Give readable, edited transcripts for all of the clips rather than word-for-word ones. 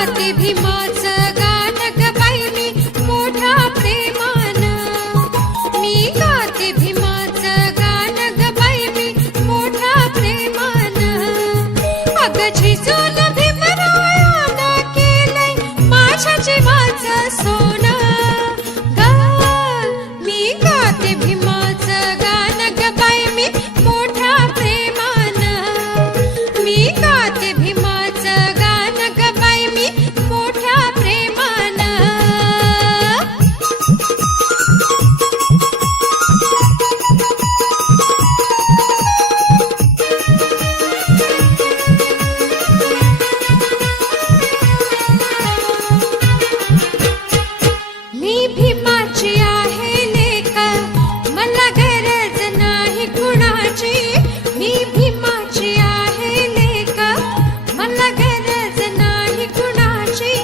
गाते भीमाचं गाण ग बाई मी मोठ्या प्रेमानं. मी गाते भीमाचं गाण ग बाई मी मोठ्या प्रेमानं. अगं झिजून भीमरायानं केलंय माझ्या जीवाचं सोनं ग. मी गाते भीमाचं गाण ग बाई मी मोठ्या प्रेमानं. मी गाते भीमाचं गाण ग बाई मी मोठ्या प्रेमानं. मी भीमाची आहे लेक, मला गरज नाही कुणाची. मी भीमाची आहे लेक, मला गरज नाही कुणाची.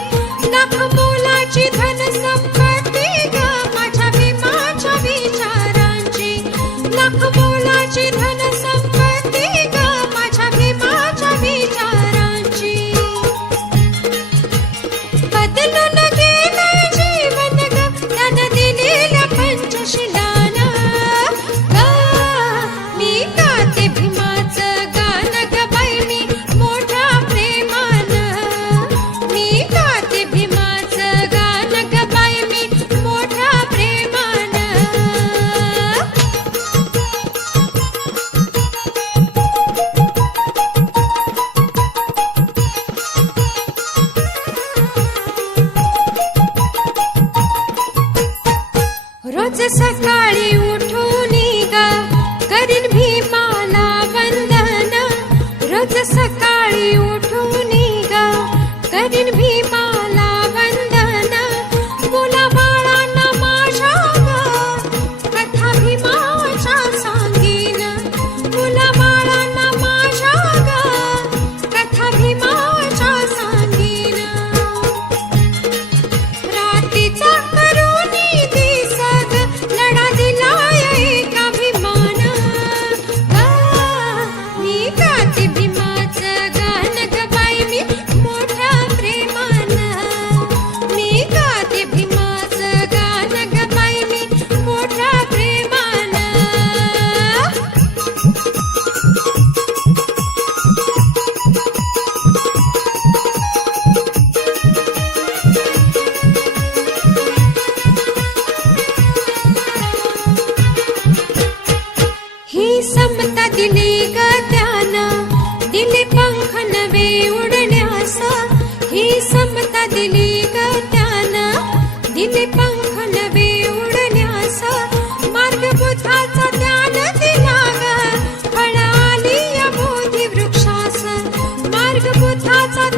लाख मोलाची धन संपत्ती ग माझ्या भीमाच्या विचारांची. लाख मोलाची धन संपत्ती ग माझ्या भीमाच्या विचारांची. बदलून गेलंय जीवन ग त्यानं दिलेल्या पंचशिलानं ग. मी गाते भीमाचं गाण ग बाई मी मोठ्या प्रेमानं. मी गाते भीमाचं गाण ग बाई मी मोठ्या प्रेमानं. रोज सकाळी उठून ग करीन भीमाला वंदन. रोज सकाळी उठून ग करीन भीमाला वंदन. मुला बाळांना माझ्या ग कथा भीमाच्या सांगीन. मुला बाळांना माझ्या ग कथा भीमाच्या सांगीन. रात्रीचा करुणी दिसग लढा दिलाय एका भीमानं ग. मी गाते भीमाचं गाण ग बाई मी मोठ्या प्रेमानं. मी गाते भीमाचं गाण ग बाई मी मोठ्या प्रेमानं. ही समता दिली ग त्यानं, दिले पंख नवे उडण्यास. ही समता दिली ग त्यानं, दिले पंख नवे उडण्यास. मार्ग बुद्धाचा त्यानं दिला ग, फळ आली या बोधी वृक्षास. मार्ग बुद्धाचा